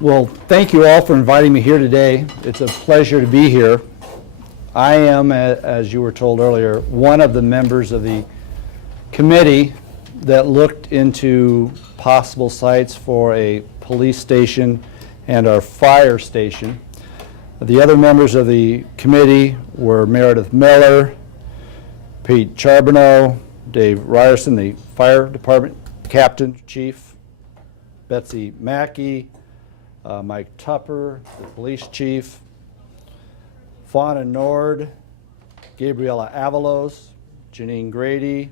Well, thank you all for inviting me here today. It's a pleasure to be here. I am, as you were told earlier, one of the members of the committee that looked into possible sites for a police station and our fire station. The other members of the committee were Meredith Miller, Pete Charbonneau, Dave Ryerson, the fire department captain, chief, Betsy Mackey, Mike Tupper, the police chief, Fauna Nord, Gabriella Avalos, Janine Grady,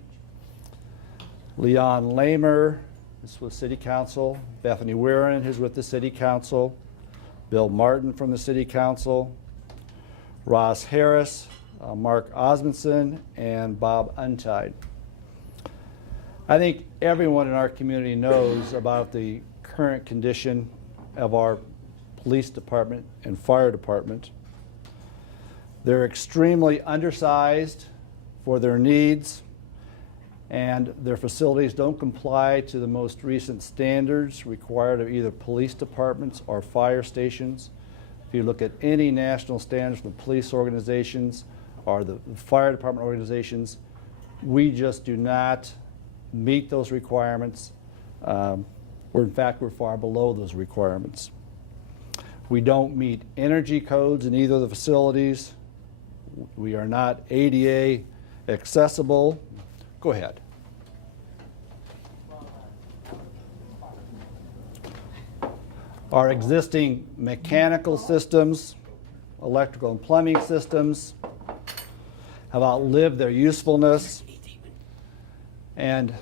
Leon Lamer, this was city council, Bethany Weirin, who's with the city council, Bill Martin from the city council, Ross Harris, Mark Osmondson, and Bob Untide. I think everyone in our community knows about the current condition of our police department and fire department. They're extremely undersized for their needs, and their facilities don't comply to the most recent standards required of either police departments or fire stations. If you look at any national standards from the police organizations or the fire department organizations, we just do not meet those requirements. In fact, we're far below those requirements. We don't meet energy codes in either of the facilities. We are not ADA accessible. Go ahead. Our existing mechanical systems, electrical and plumbing systems have outlived their usefulness, and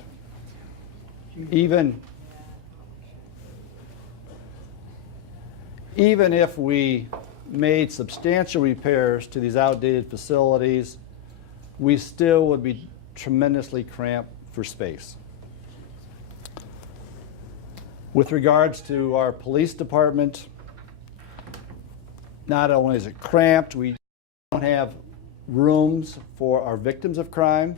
even if we made substantial repairs to these outdated facilities, we still would be tremendously cramped for space. With regards to our police department, not only is it cramped, we don't have rooms for our victims of crime.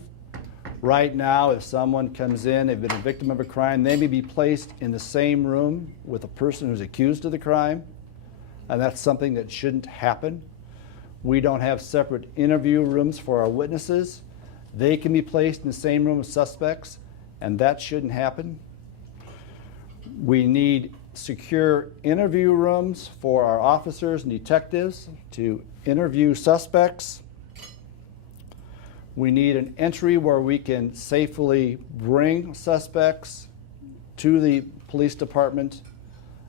Right now, if someone comes in, they've been a victim of a crime, they may be placed in the same room with a person who's accused of the crime, and that's something that shouldn't happen. We don't have separate interview rooms for our witnesses. They can be placed in the same room as suspects, and that shouldn't happen. We need secure interview rooms for our officers and detectives to interview suspects. We need an entry where we can safely bring suspects to the police department,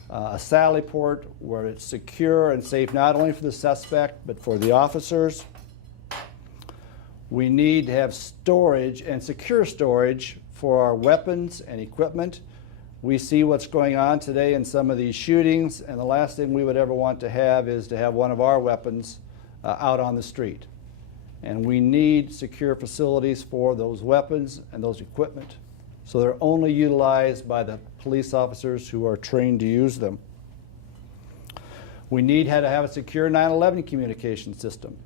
a sally port where it's secure and safe not only for the suspect but for the officers. We need to have storage and secure storage for our weapons and equipment. We see what's going on today in some of these shootings, and the last thing we would ever want to have is to have one of our weapons out on the street. And we need secure facilities for those weapons and those equipment, so they're only utilized by the police officers who are trained to use them. We need to have a secure 911 communication system.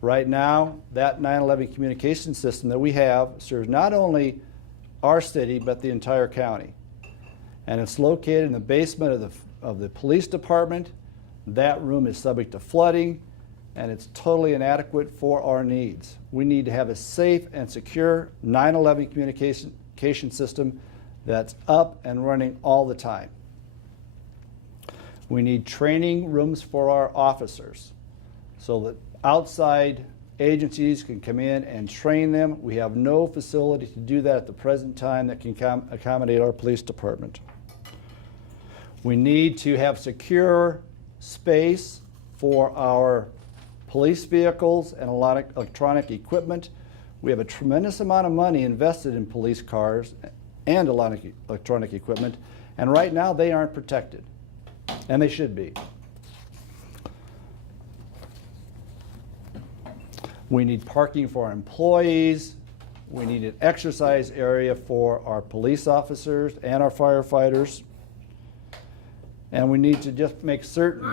Right now, that 911 communication system that we have serves not only our city but the entire county. And it's located in the basement of the police department. That room is subject to flooding, and it's totally inadequate for our needs. We need to have a safe and secure 911 communication system that's up and running all the time. We need training rooms for our officers so that outside agencies can come in and train them. We have no facility to do that at the present time that can accommodate our police department. We need to have secure space for our police vehicles and a lot of electronic equipment. We have a tremendous amount of money invested in police cars and a lot of electronic equipment, and right now they aren't protected, and they should be. We need parking for our employees. We need an exercise area for our police officers and our firefighters. And we need to just make certain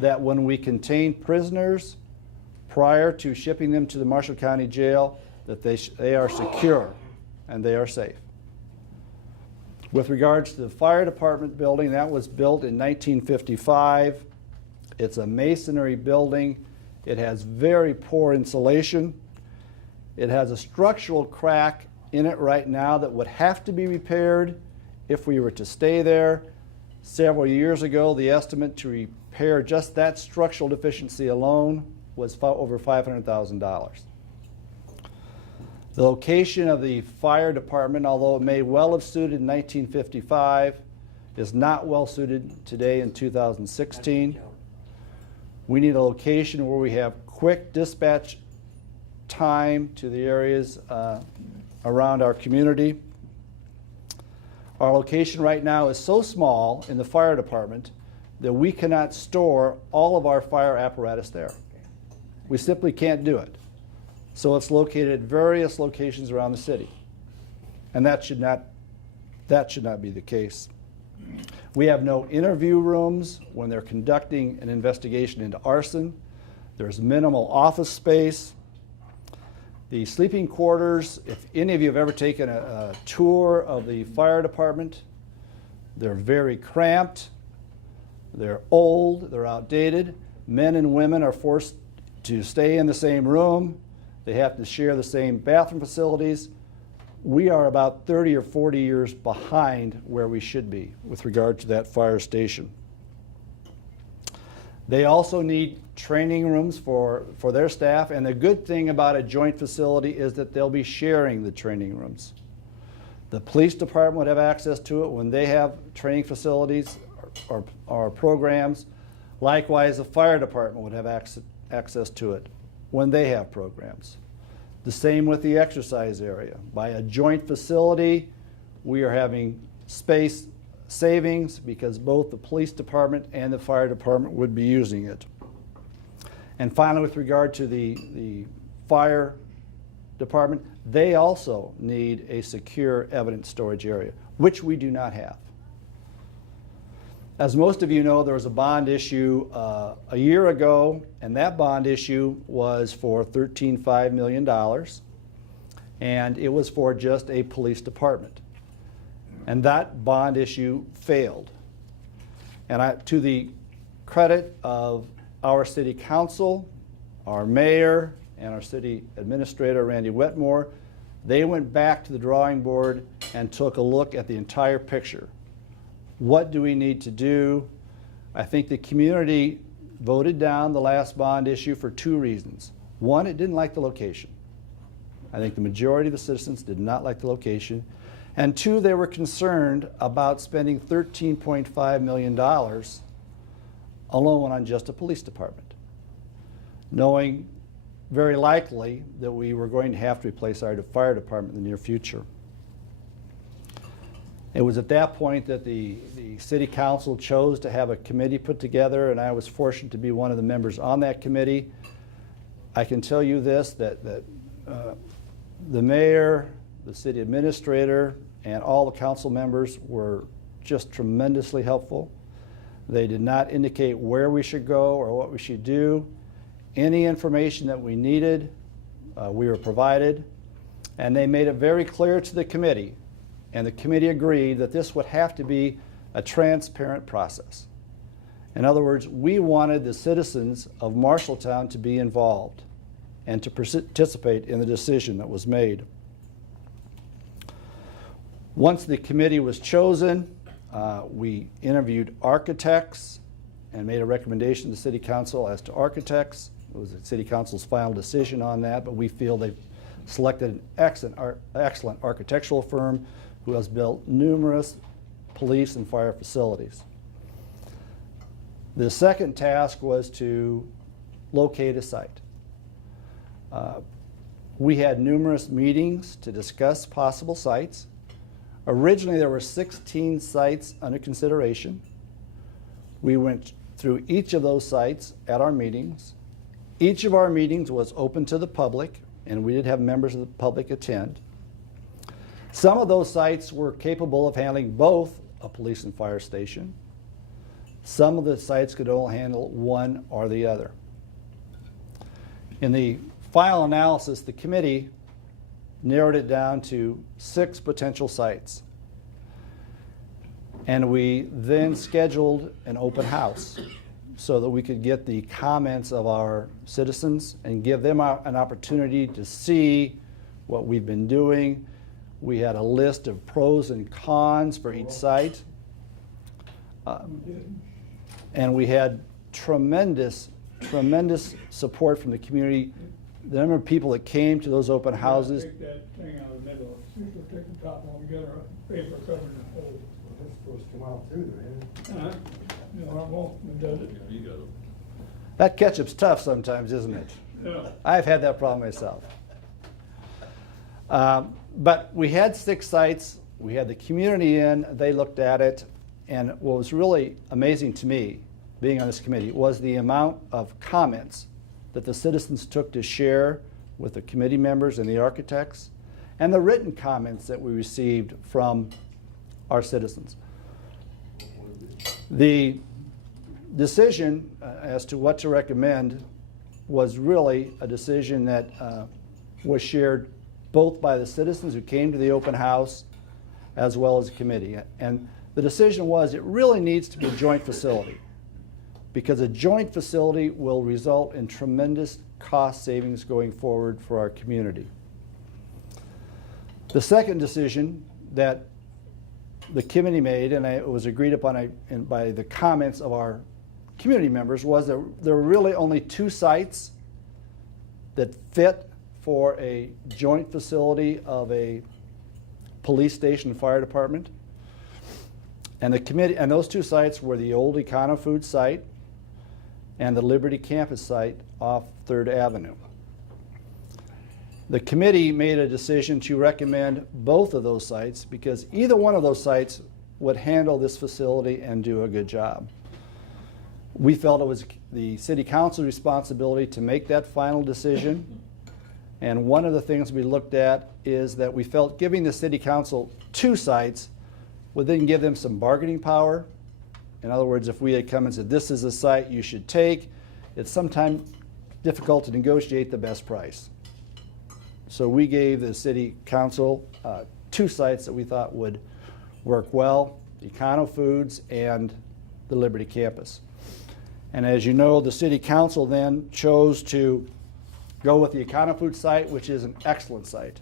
that when we contain prisoners prior to shipping them to the Marshall County Jail, that they are secure and they are safe. With regards to the fire department building, that was built in 1955. It's a masonry building. It has very poor insulation. It has a structural crack in it right now that would have to be repaired if we were to stay there. Several years ago, the estimate to repair just that structural deficiency alone was over $500,000. The location of the fire department, although it may well have suited in 1955, is not well suited today in 2016. We need a location where we have quick dispatch time to the areas around our community. Our location right now is so small in the fire department that we cannot store all of our fire apparatus there. We simply can't do it. So it's located at various locations around the city. And that should not be the case. We have no interview rooms when they're conducting an investigation into arson. There's minimal office space. The sleeping quarters, if any of you have ever taken a tour of the fire department, they're very cramped, they're old, they're outdated. Men and women are forced to stay in the same room. They have to share the same bathroom facilities. We are about 30 or 40 years behind where we should be with regard to that fire station. They also need training rooms for their staff, and the good thing about a joint facility is that they'll be sharing the training rooms. The police department would have access to it when they have training facilities or programs. Likewise, the fire department would have access to it when they have programs. The same with the exercise area. By a joint facility, we are having space savings because both the police department and the fire department would be using it. And finally, with regard to the fire department, they also need a secure evidence storage area, which we do not have. As most of you know, there was a bond issue a year ago, and that bond issue was for $13.5 million, and it was for just a police department. And that bond issue failed. And to the credit of our city council, our mayor, and our city administrator, Randy Wetmore, they went back to the drawing board and took a look at the entire picture. What do we need to do? I think the community voted down the last bond issue for two reasons. One, it didn't like the location. I think the majority of the citizens did not like the location. And two, they were concerned about spending $13.5 million alone on just a police department, knowing very likely that we were going to have to replace our fire department in the near future. It was at that point that the city council chose to have a committee put together, and I was fortunate to be one of the members on that committee. I can tell you this, that the mayor, the city administrator, and all the council members were just tremendously helpful. They did not indicate where we should go or what we should do. Any information that we needed, we were provided, and they made it very clear to the committee, and the committee agreed that this would have to be a transparent process. In other words, we wanted the citizens of Marshalltown to be involved and to participate in the decision that was made. Once the committee was chosen, we interviewed architects and made a recommendation to the city council as to architects. It was the city council's final decision on that, but we feel they've selected an excellent architectural firm who has built numerous police and fire facilities. The second task was to locate a site. We had numerous meetings to discuss possible sites. Originally, there were 16 sites under consideration. We went through each of those sites at our meetings. Each of our meetings was open to the public, and we did have members of the public attend. Some of those sites were capable of handling both a police and fire station. Some of the sites could only handle one or the other. In the final analysis, the committee narrowed it down to 6 potential sites. And we then scheduled an open house so that we could get the comments of our citizens and give them an opportunity to see what we've been doing. We had a list of pros and cons for each site. And we had tremendous support from the community. The number of people that came to those open houses. Take that thing out of the middle. Take the top one together, paper covering the whole. Well, that's supposed to come out too, man. No, it won't. It does it. That ketchup's tough sometimes, isn't it? Yeah. I've had that problem myself. But we had 6 sites. We had the community in. They looked at it. And what was really amazing to me, being on this committee, was the amount of comments that the citizens took to share with the committee members and the architects, and the written comments that we received from our citizens. The decision as to what to recommend was really a decision that was shared both by the citizens who came to the open house as well as the committee. And the decision was it really needs to be a joint facility, because a joint facility will result in tremendous cost savings going forward for our community. The second decision that the committee made, and it was agreed upon by the comments of our community members, was that there were really only 2 sites that fit for a joint facility of a police station and fire department. And the committee, and those 2 sites were the old Econo Food site and the Liberty Campus site off 3rd Avenue. The committee made a decision to recommend both of those sites because either one of those sites would handle this facility and do a good job. We felt it was the City Council's responsibility to make that final decision. And one of the things we looked at is that we felt giving the City Council 2 sites would then give them some bargaining power. In other words, if we had come and said, this is a site you should take, it's sometimes difficult to negotiate the best price. So we gave the City Council 2 sites that we thought would work well, Econo Foods and the Liberty Campus. And as you know, the City Council then chose to go with the Econo Food site, which is an excellent site,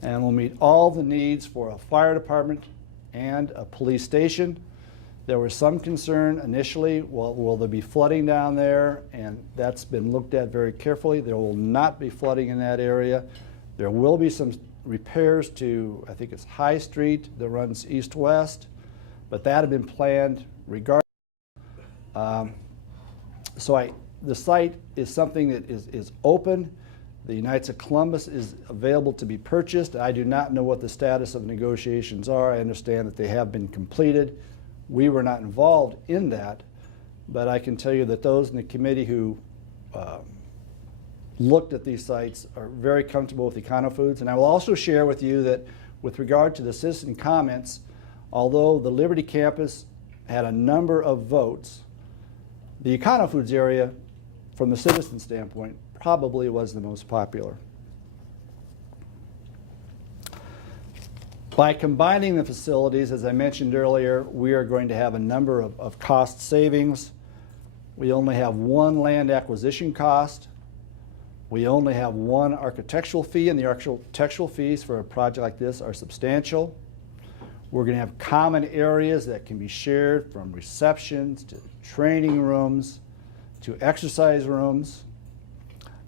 and will meet all the needs for a fire department and a police station. There was some concern initially, well, will there be flooding down there? And that's been looked at very carefully. There will not be flooding in that area. There will be some repairs to, I think it's High Street that runs east-west, but that had been planned regardless. The site is something that is open. The Knights of Columbus is available to be purchased. I do not know what the status of negotiations are. I understand that they have been completed. We were not involved in that, but I can tell you that those in the committee who looked at these sites are very comfortable with Econo Foods. And I will also share with you that with regard to the citizen comments, although the Liberty Campus had a number of votes, the Econo Foods area, from the citizen standpoint, probably was the most popular. By combining the facilities, as I mentioned earlier, we are going to have a number of cost savings. We only have 1 land acquisition cost. We only have 1 architectural fee, and the architectural fees for a project like this are substantial. We're going to have common areas that can be shared, from receptions to training rooms to exercise rooms.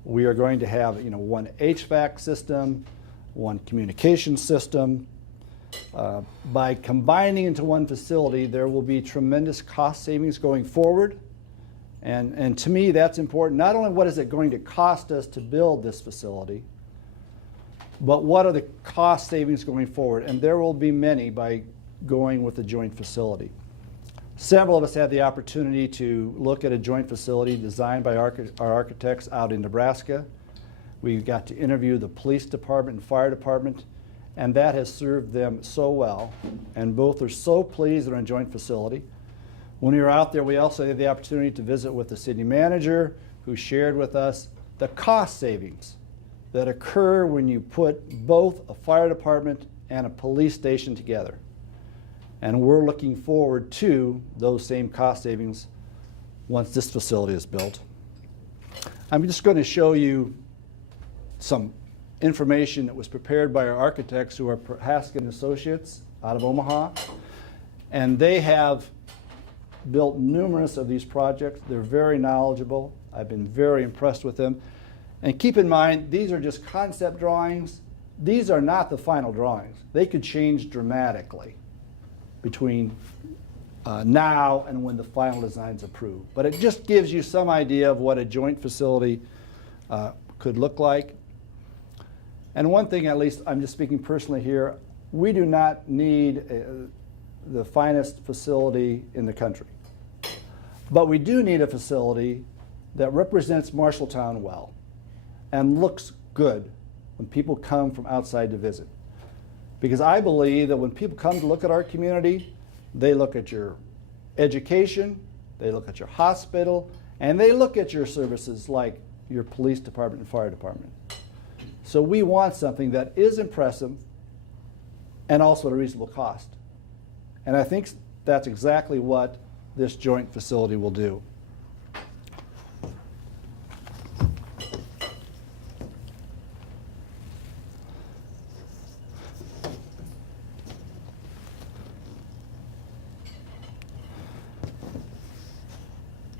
We are going to have 1 HVAC system, 1 communication system. By combining into 1 facility, there will be tremendous cost savings going forward. And to me, that's important. Not only what is it going to cost us to build this facility, but what are the cost savings going forward? And there will be many by going with a joint facility. Several of us had the opportunity to look at a joint facility designed by our architects out in Nebraska. We got to interview the police department and fire department, and that has served them so well. And both are so pleased they're in a joint facility. When we were out there, we also had the opportunity to visit with the city manager, who shared with us the cost savings that occur when you put both a fire department and a police station together. And we're looking forward to those same cost savings once this facility is built. I'm just going to show you some information that was prepared by our architects, who are Haskin Associates out of Omaha. And they have built numerous of these projects. They're very knowledgeable. I've been very impressed with them. And keep in mind, these are just concept drawings. These are not the final drawings. They could change dramatically between now and when the final design's approved. But it just gives you some idea of what a joint facility could look like. And one thing, at least I'm just speaking personally here, we do not need the finest facility in the country. But we do need a facility that represents Marshalltown well and looks good when people come from outside to visit. Because I believe that when people come to look at our community, they look at your education, they look at your hospital, and they look at your services like your police department and fire department. So we want something that is impressive and also at a reasonable cost. And I think that's exactly what this joint facility will do.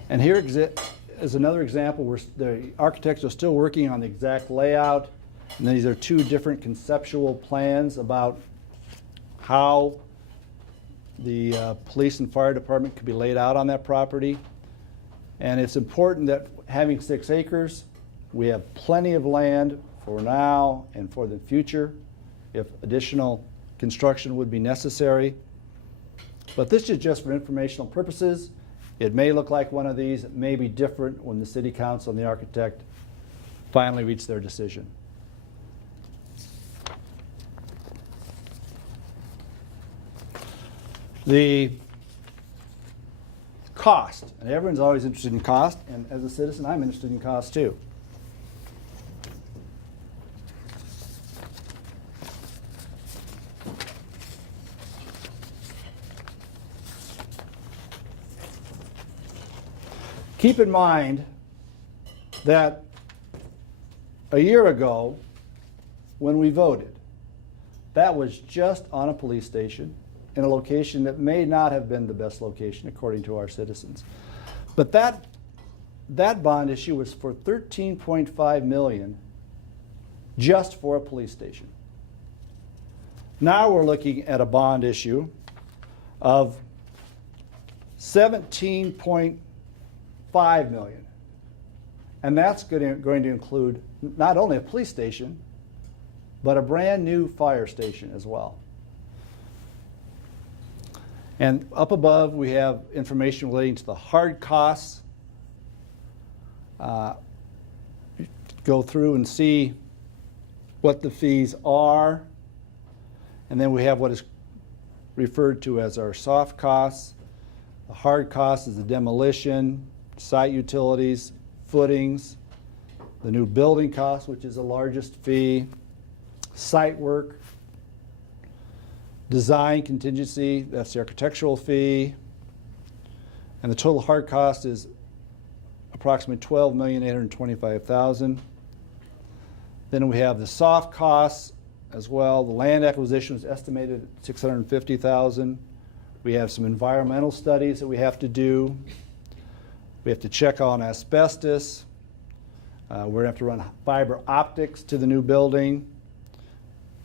And here is another example where the architects are still working on the exact layout. And these are two different conceptual plans about how the police and fire department could be laid out on that property. And it's important that having 6 acres, we have plenty of land for now and for the future if additional construction would be necessary. But this is just for informational purposes. It may look like one of these. It may be different when the city council and the architect finally reach their decision. The cost, and everyone's always interested in cost, and as a citizen, I'm interested in cost too. Keep in mind that a year ago, when we voted, that was just on a police station in a location that may not have been the best location according to our citizens. But that bond issue was for $13.5 million just for a police station. Now we're looking at a bond issue of $17.5 million. And that's going to include not only a police station, but a brand new fire station as well. And up above, we have information relating to the hard costs. Go through and see what the fees are. And then we have what is referred to as our soft costs. The hard cost is the demolition, site utilities, footings, the new building cost, which is the largest fee, site work, design contingency, that's the architectural fee, and the total hard cost is approximately $12,825,000. Then we have the soft costs as well. The land acquisition is estimated at $650,000. We have some environmental studies that we have to do. We have to check on asbestos. We're going to have to run fiber optics to the new building.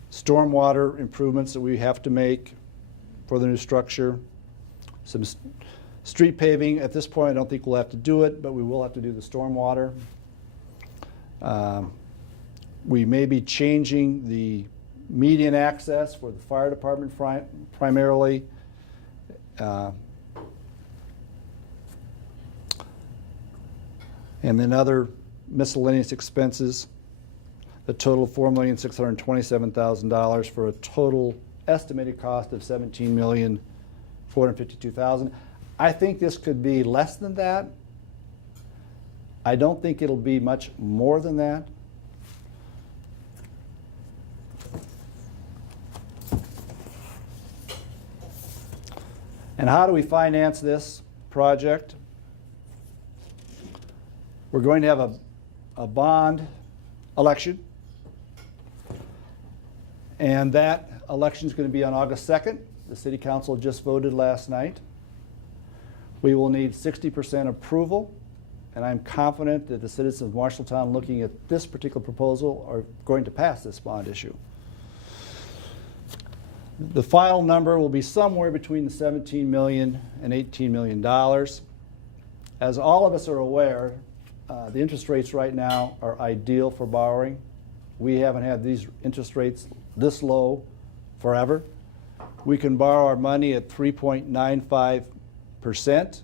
Stormwater improvements that we have to make for the new structure. Some street paving. At this point, I don't think we'll have to do it, but we will have to do the stormwater. We may be changing the median access for the fire department primarily. And then other miscellaneous expenses. The total $4,627,000 for a total estimated cost of $17,452,000. I think this could be less than that. I don't think it'll be much more than that. And how do we finance this project? We're going to have a bond election. And that election is going to be on August 2nd. The City Council just voted last night. We will need 60% approval, and I'm confident that the citizens of Marshalltown looking at this particular proposal are going to pass this bond issue. The final number will be somewhere between the $17 million and $18 million. As all of us are aware, the interest rates right now are ideal for borrowing. We haven't had these interest rates this low forever. We can borrow our money at 3.95%.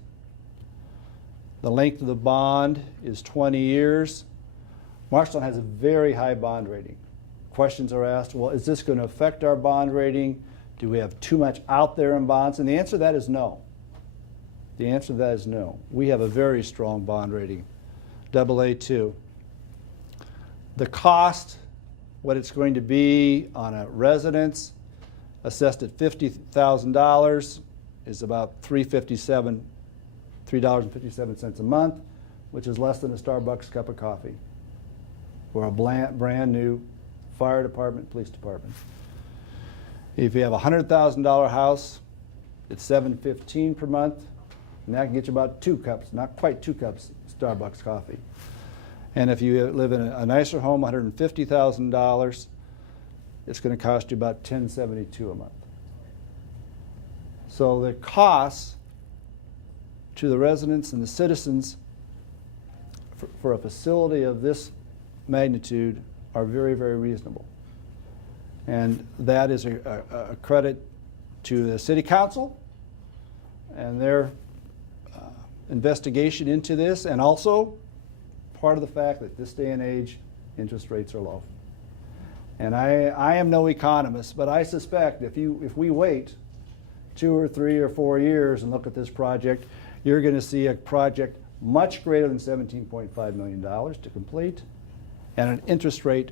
The length of the bond is 20 years. Marshalltown has a very high bond rating. Questions are asked, well, is this going to affect our bond rating? Do we have too much out there in bonds? And the answer to that is no. The answer to that is no. We have a very strong bond rating, AA2. The cost, what it's going to be on a residence, assessed at $50,000, is about $3.57 a month, which is less than a Starbucks cup of coffee for a brand new fire department, police department. If you have a $100,000 house, it's $7.15 per month, and that can get you about 2 cups, not quite 2 cups, Starbucks coffee. And if you live in a nicer home, $150,000, it's going to cost you about $10.72 a month. So the costs to the residents and the citizens for a facility of this magnitude are very, very reasonable. And that is a credit to the City Council and their investigation into this, and also part of the fact that this day and age, interest rates are low. And I am no economist, but I suspect if we wait 2 or 3 or 4 years and look at this project, you're going to see a project much greater than $17.5 million to complete, and an interest rate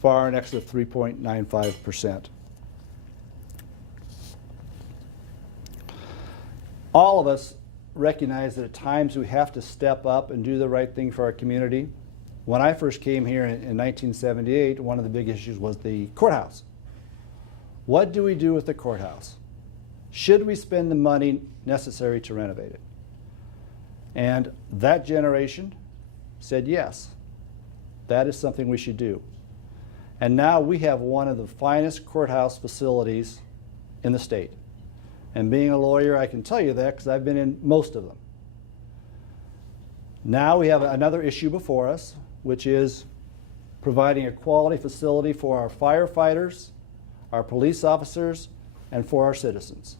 far in excess of 3.95%. All of us recognize that at times we have to step up and do the right thing for our community. When I first came here in 1978, one of the big issues was the courthouse. What do we do with the courthouse? Should we spend the money necessary to renovate it? And that generation said yes, that is something we should do. And now we have one of the finest courthouse facilities in the state. And being a lawyer, I can tell you that because I've been in most of them. Now we have another issue before us, which is providing a quality facility for our firefighters, our police officers, and for our citizens.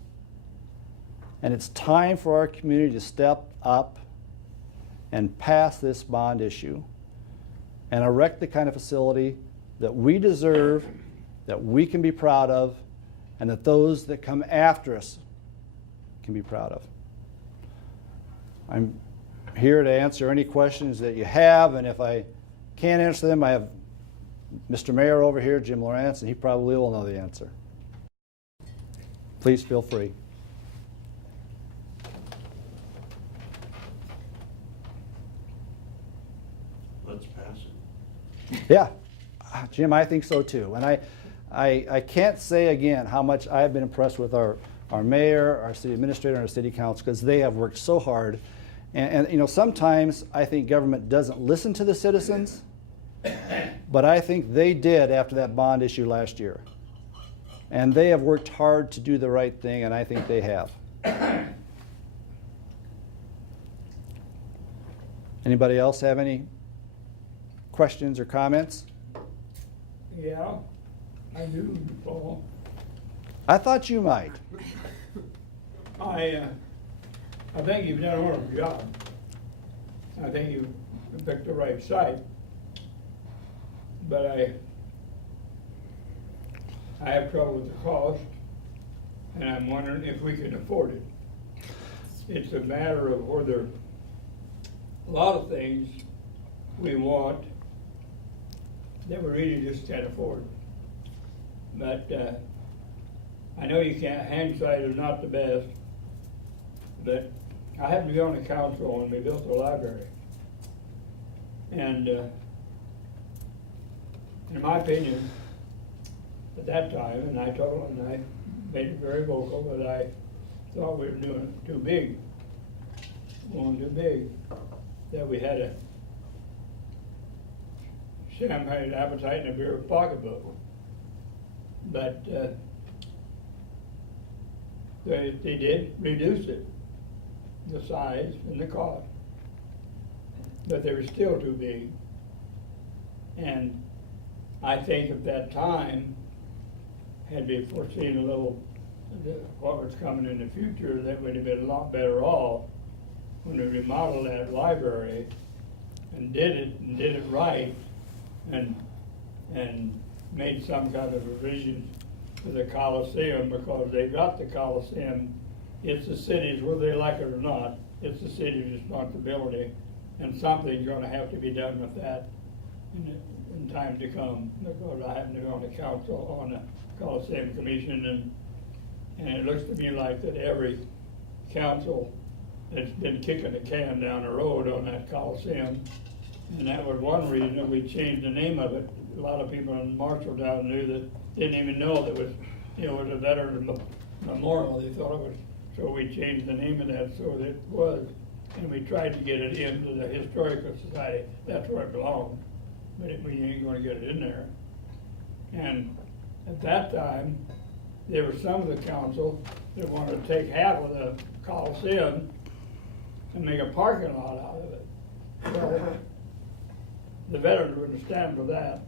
And it's time for our community to step up and pass this bond issue and erect the kind of facility that we deserve, that we can be proud of, and that those that come after us can be proud of. I'm here to answer any questions that you have, and if I can't answer them, I have Mr. Mayor over here, Jim Lawrence, and he probably will know the answer. Please feel free. Let's pass it. Yeah, Jim, I think so too. And I can't say again how much I've been impressed with our mayor, our city administrator, and our city council, because they have worked so hard. And you know, sometimes I think government doesn't listen to the citizens, but I think they did after that bond issue last year. And they have worked hard to do the right thing, and I think they have. Anybody else have any questions or comments? Yeah, I do, Paul. I thought you might. I think you've done a wonderful job. I think you picked the right site. But I have trouble with the cost, and I'm wondering if we can afford it. It's a matter of whether a lot of things we want that we really just can't afford. But I know you can't, hindsight is not the best, But I happened to be on the council when we built the library. And in my opinion, at that time, and I told them, and I made it very vocal, that I thought we were doing it too big. Going too big. That we had a champagne appetite and a beer pocketbook. But they did reduce it, the size and the cost. But they were still too big. And I think at that time, had we foreseen a little what was coming in the future, that would have been a lot better off when we remodeled that library and did it right, and made some kind of revisions to the Coliseum, because they got the Coliseum. It's the city's, whether they like it or not, it's the city's responsibility, and something's gonna have to be done with that in time to come, because I happen to be on the council, on the Coliseum Commission, and it looks to me like that every council that's been kicking the can down the road on that Coliseum, and that was one reason that we changed the name of it. A lot of people in Marshalltown knew that, didn't even know that was, it was a veteran memorial. They thought it was, so we changed the name of that so that it was, and we tried to get it into the Historical Society. That's where it belonged, but we ain't gonna get it in there. And at that time, there were some of the council that wanted to take half of the Coliseum and make a parking lot out of it. Well, the veterans wouldn't stand for that,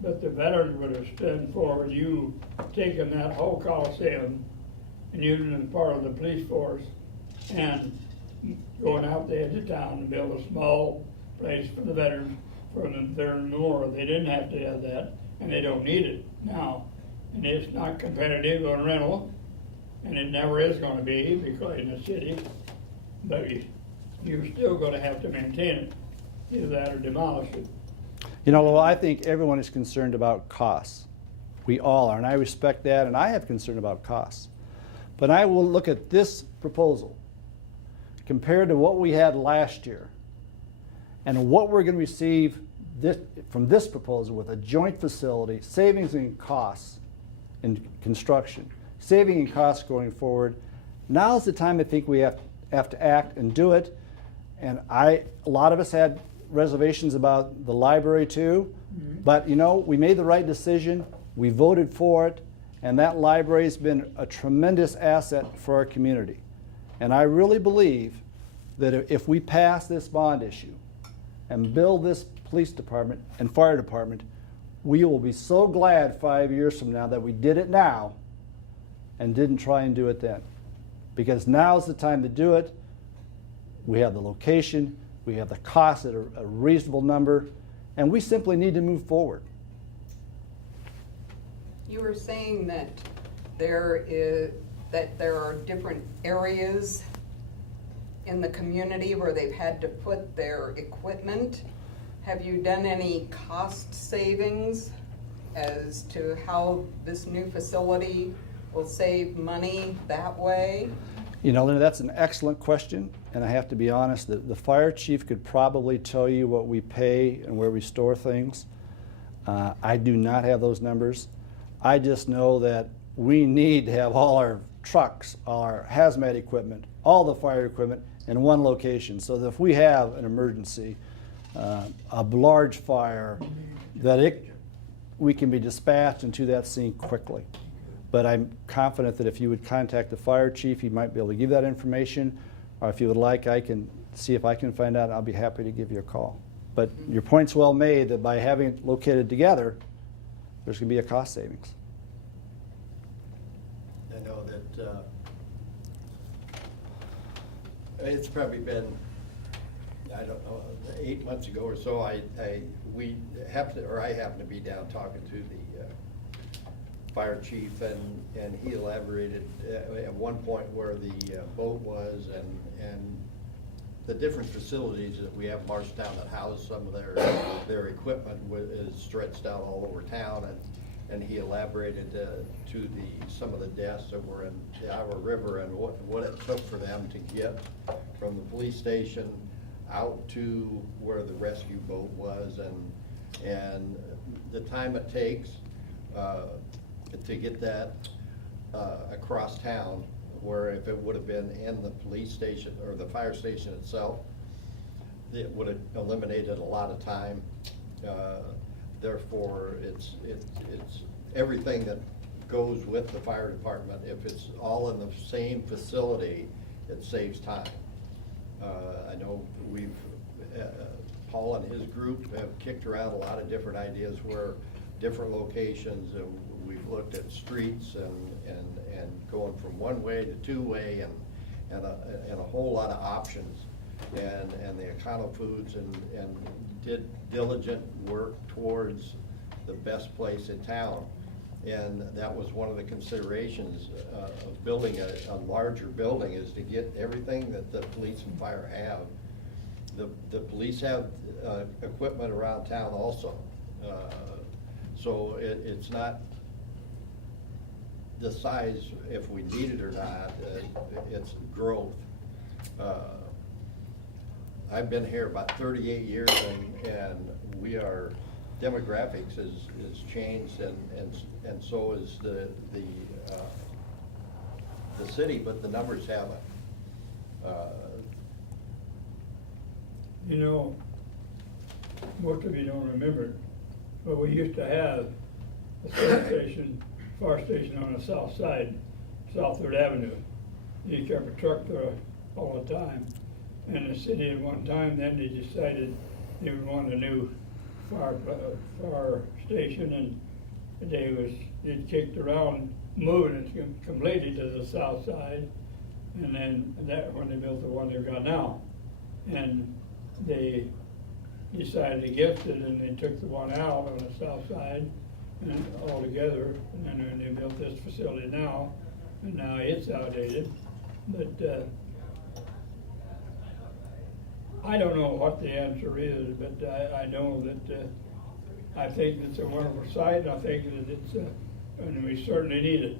but the veterans would have stood for you taking that whole Coliseum and using it as part of the police force and going out the edge of town and build a small place for the veterans, for their memorial. They didn't have to have that, and they don't need it now. And it's not competitive on rental, and it never is gonna be, because in the city, but you're still gonna have to maintain it, either that or demolish it. You know, well, I think everyone is concerned about costs. We all are, and I respect that, and I have concern about costs. But I will look at this proposal compared to what we had last year and what we're going to receive from this proposal with a joint facility, savings in costs in construction, saving in costs going forward. Now's the time I think we have to act and do it. And a lot of us had reservations about the library too, but you know, we made the right decision, we voted for it, and that library has been a tremendous asset for our community. And I really believe that if we pass this bond issue and build this police department and fire department, we will be so glad 5 years from now that we did it now and didn't try and do it then. Because now's the time to do it. We have the location, we have the cost at a reasonable number, and we simply need to move forward. You were saying that there are different areas in the community where they've had to put their equipment. Have you done any cost savings as to how this new facility will save money that way? You know, Linda, that's an excellent question, and I have to be honest, the fire chief could probably tell you what we pay and where we store things. I do not have those numbers. I just know that we need to have all our trucks, our hazmat equipment, all the fire equipment in one location, so that if we have an emergency, a large fire, that we can be dispatched into that scene quickly. But I'm confident that if you would contact the fire chief, he might be able to give that information, or if you would like, I can see if I can find out. I'll be happy to give you a call. But your point's well made that by having it located together, there's going to be a cost savings. I know that it's probably been, I don't know, 8 months ago or so, I happened to be down talking to the fire chief, and he elaborated at one point where the boat was and the different facilities that we have Marshalltown that house some of their equipment is stretched out all over town, and he elaborated to some of the deaths that were in the Iowa River and what it took for them to get from the police station out to where the rescue boat was, and the time it takes to get that across town, where if it would have been in the police station or the fire station itself, it would have eliminated a lot of time. Therefore, it's everything that goes with the fire department. If it's all in the same facility, it saves time. I know Paul and his group have kicked around a lot of different ideas where different locations, and we've looked at streets and going from one-way to two-way and a whole lot of options. And the Econo Foods and did diligent work towards the best place in town. And that was one of the considerations of building a larger building, is to get everything that the police and fire have. The police have equipment around town also. So it's not the size if we need it or not, it's growth. I've been here about 38 years, and demographics has changed, and so is the city, but the numbers haven't. You know, most of you don't remember it, but we used to have a fire station on the south side, South Third Avenue. You kept a truck there all the time. And the city at one time, then they decided they would want a new fire station, and they'd kicked around, moving it completely to the south side. And then when they built the one they've got now. And they decided against it, and they took the one out on the south side and altogether, and then they built this facility now, and now it's outdated. But I don't know what the answer is, but I know that I think it's a wonderful site, and I think that it's and we certainly need it.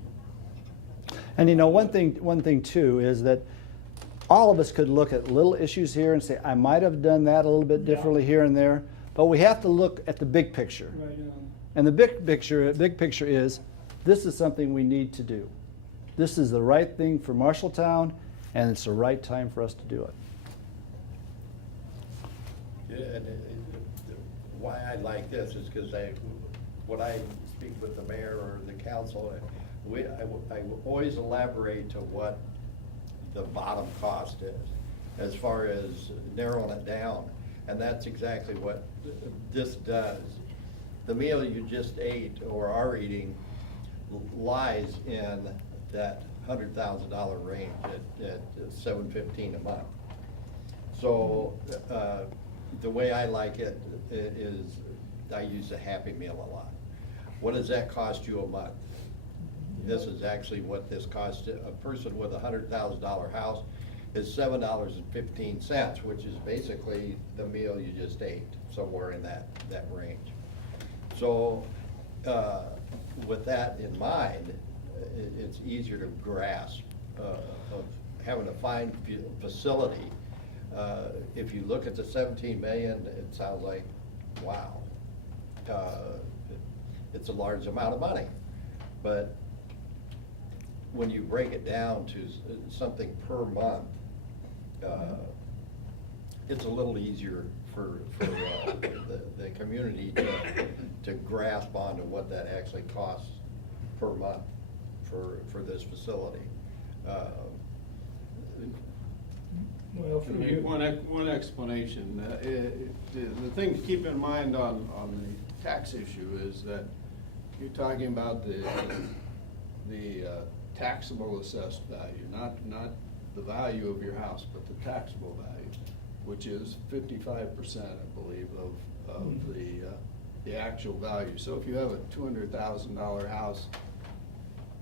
And you know, one thing too is that all of us could look at little issues here and say, I might have done that a little bit differently here and there, but we have to look at the big picture. Right now. And the big picture is, this is something we need to do. This is the right thing for Marshalltown, and it's the right time for us to do it. Yeah, and why I like this is because when I speak with the mayor or the council, I always elaborate to what the bottom cost is, as far as narrowing it down. And that's exactly what this does. The meal you just ate or are eating lies in that $100,000 range at $715 a month. So the way I like it is I use a Happy Meal a lot. What does that cost you a month? This is actually what this costs a person with a $100,000 house, is $7.15, which is basically the meal you just ate, somewhere in that range. So with that in mind, it's easier to grasp of having a fine facility. If you look at the 17 million, it sounds like, wow, it's a large amount of money. But when you break it down to something per month, it's a little easier for the community to grasp onto what that actually costs per month for this facility. Well, for you. One explanation. The thing to keep in mind on the tax issue is that you're talking about the taxable assessed value, not the value of your house, but the taxable value, which is 55%, I believe, of the actual value. So if you have a $200,000 house,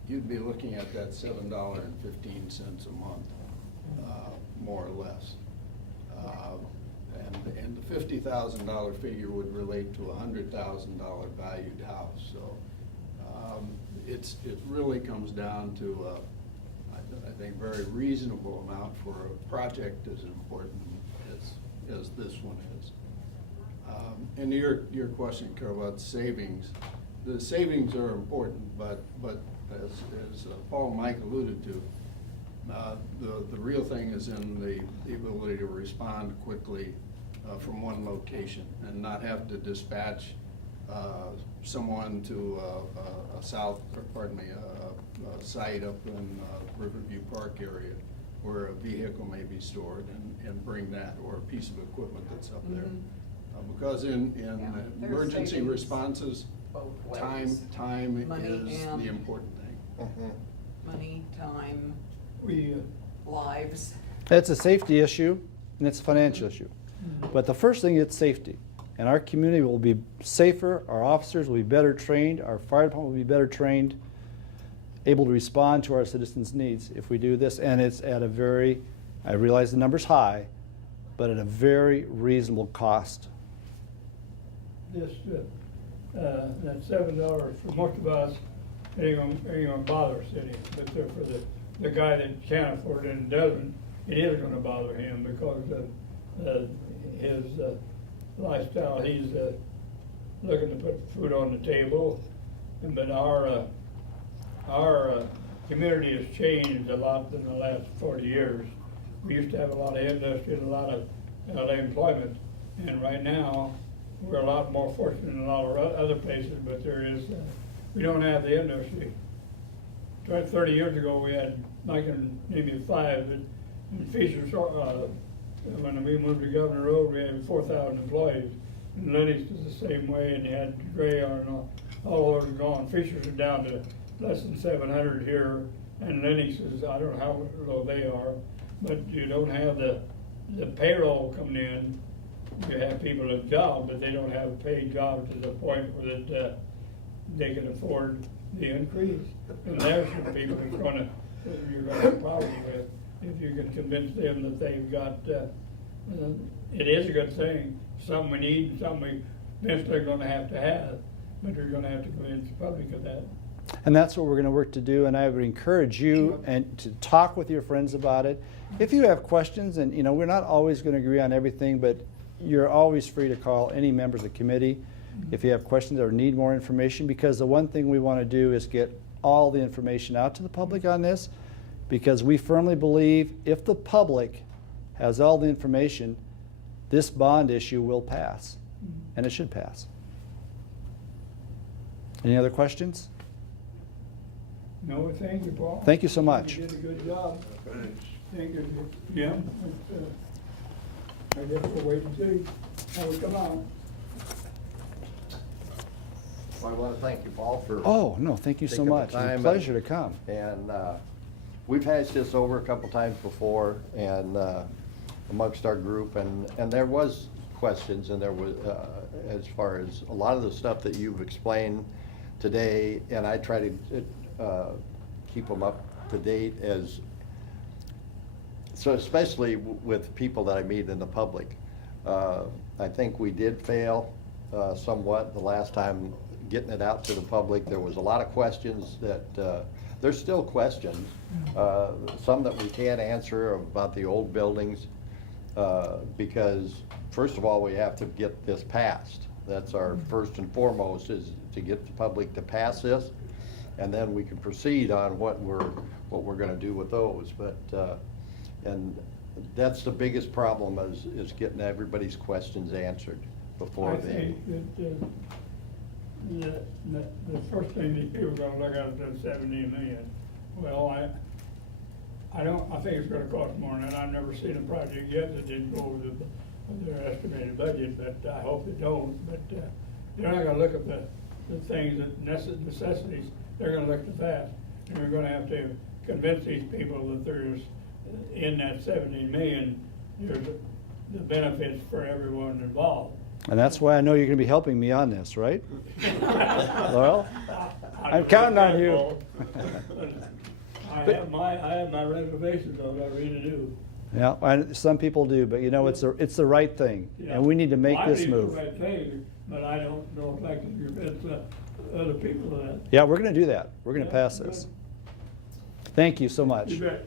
you'd be looking at that $7.15 a month. More or less. And the $50,000 figure would relate to a $100,000 valued house. So It really comes down to, I think, very reasonable amount for a project as important as this one is. And your question, Carol, about savings, the savings are important, but as Paul and Mike alluded to, the real thing is in the ability to respond quickly from one location and not have to dispatch someone to a site up in Riverview Park area where a vehicle may be stored and bring that, or a piece of equipment that's up there. Because in there's emergency savings responses, both ways. time Money is and- the important thing. Money, time, We, lives. It's a safety issue and it's a financial issue. But the first thing, it's safety. And our community will be safer, our officers will be better trained, our fire department will be better trained, able to respond to our citizens' needs if we do this. And it's at a very, I realize the number's high, but at a very reasonable cost. this, that $7 for most of us, ain't gonna bother us any. But for the guy that can't afford it and doesn't, it is gonna bother him because of his lifestyle. He's looking to put food on the table. But our community has changed a lot in the last 40 years. We used to have a lot of industry and a lot of employment. And right now, we're a lot more fortunate than a lot of other places, but we don't have the industry. 30 years ago, we had, I can name you 5, but in Fisher, when we moved to Governor Road, we had 4,000 employees. And Lennox is the same way, and you had Gray and all those are gone. Fisher's are down to less than 700 here, and Lennox is, I don't know how low they are, but you don't have the payroll coming in. You have people at job, but they don't have a paid job to the point where that they can afford the increase. And there's some people you're gonna have a problem with if you can convince them that they've got. It is a good thing. Something we need, and something we eventually are gonna have, but you're gonna have to convince the public of that. And that's what we're going to work to do, and I would encourage you and to talk with your friends about it. If you have questions, and we're not always going to agree on everything, but you're always free to call any members of the committee if you have questions or need more information, because the one thing we want to do is get all the information out to the public on this, because we firmly believe if the public has all the information, this bond issue will pass, and it should pass. Any other questions? No, thank you, Paul. Thank you so much. You did a good job. Thanks. Thank you, Jim. I guess we'll wait and see how we come out. I want to thank you, Paul, for. Oh, no, thank you so taking the much. It's a time pleasure to come. And we've hashed this over a couple times before, and amongst our group, and there was questions, and there was, as far as a lot of the stuff that you've explained today, and I try to keep them up to date so especially with people that I meet in the public. I think we did fail somewhat the last time getting it out to the public. There was a lot of questions that, there's still questions, some that we can't answer about the old buildings, because first of all, we have to get this passed. That's our first and foremost, is to get the public to pass this, and then we can proceed on what we're gonna do with those. But and that's the biggest problem, is getting everybody's questions answered before I they. think that the first thing these people are gonna look at is the 17 million. Well, I think it's gonna cost more than that. I've never seen a project yet that didn't go over their estimated budget, but I hope they don't. But they're not gonna look at the things that necessities. They're gonna look at the fast, and we're gonna have to convince these people that there's, in that 17 million, there's the benefits for everyone involved. And that's why I know you're going to be helping me on this, right? Laurel? I'm counting on you. I have my reservations on it, I really do. Yeah, and some people do, but it's the right thing, Yeah. and we need to make Well, this I think move. it's the right thing, but I don't know if I can convince other people that. Yeah, we're gonna do that. We're gonna Yeah, pass good. this. Thank you so much. You bet.